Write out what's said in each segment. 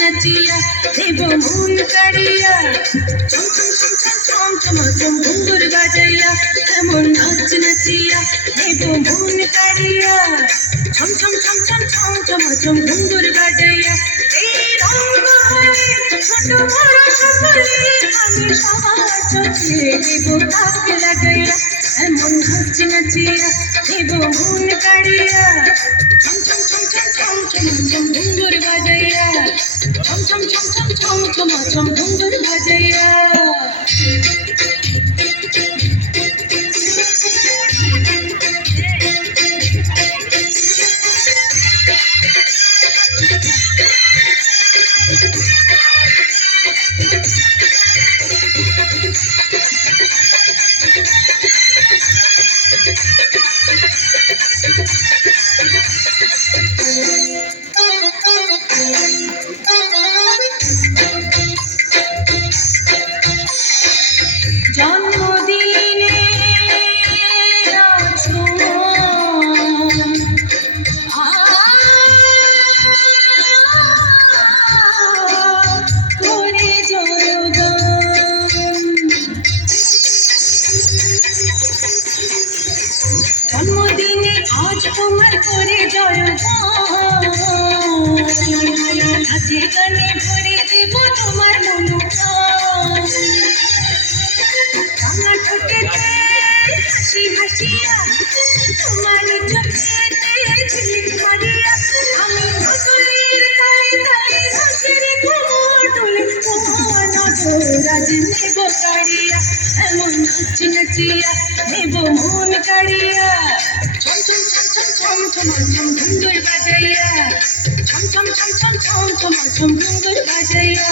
নাচিয়া দেব মন কাড়িয়া চম চম চম চম চম চম চম ঘুঙ্গুর বাজাইয়া এমন নাচ নাচিয়া দেব মন কাড়িয়া চম চম চম চম চম চম চম ঘুঙ্গুর বাজাইয়া এই রঙ্গমহলে ছোট বড় সকলে আমি সবার চোখে দেব তাক লাগাইয়া এমন নাচ নাচিয়া দেব মন কাড়িয়া চম চম চম চম চম চম চম ঘুঙ্গুর বাজাইয়া চম চম চম চম চম চম চম ঘুঙ্গুর বাজাইয়া জন্মদিনে করে জন্মদিনে আজ তোমার করে জয়গান নাচে গানে ভরে দেব তোমার মনোপ্রাণ রাঙা ঠোঁটেতে হাসি হাসিয়া তোমার চোখেতে ঝিলিক মারিয়া আমি নজরের তালে তালে হাসির কোমরে তোমার নজরাজ নেব কাড়িয়া এমন নাচ নাচিয়া নেব মন কাড়িয়া ছম ছম ছম ছম ছম ছম ছম ঘুঙ্গুর বাজাইয়া ছম ছম ছম ছম ছম ছম ছম ঘুঙ্গুর বাজাইয়া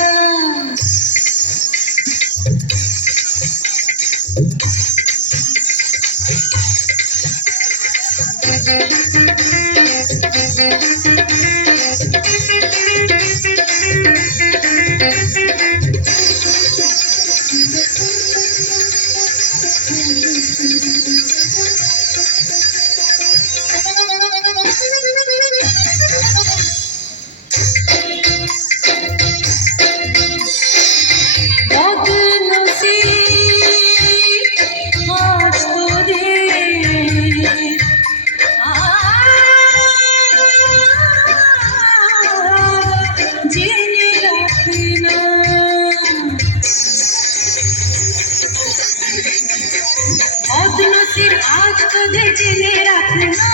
आज तुझे जिने रखना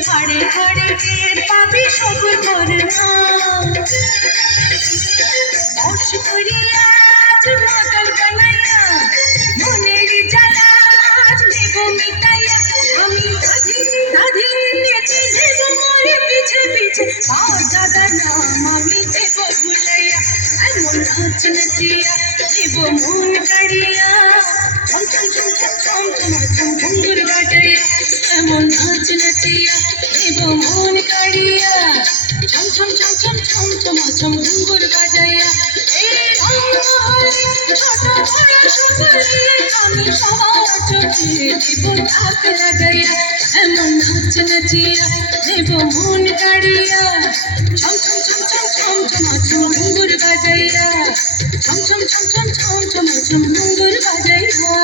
खड़े खड़े टेर पाबी सब करना बस करिया आज मगल बनाया मनेर জ্বালা आज देव मिटाइया আমি দাধি দাধি নেচে দেব মোরে পিছে পিছে পাও দাদা নাম আমি দেব ভুলাইয়া এমন নাচ নাচিয়া দেব মন কাড়িয়া ছম ছম ছম ছম ছম ছম ছম ঘুঙ্গুর বাজাইয়া এমন নাচ নাচিয়া দেব মন কাড়িয়া ছম ছম ছম ছম ছম ছম ছম ঘুঙ্গুর বাজাইয়া এই রঙ্গমহলে ছোট বড় সকলে আমি সবার চোখে দেব তাক লাগাইয়া এমন নাচ নাচিয়া দেব মন কাড়িয়া ছম ছম ছম ছম ছম ছম ছম ঘুঙ্গুর বাজাইয়া ছম ছম ছম ছম ছম ছম ছম ঘুঙ্গুর বাজাইয়া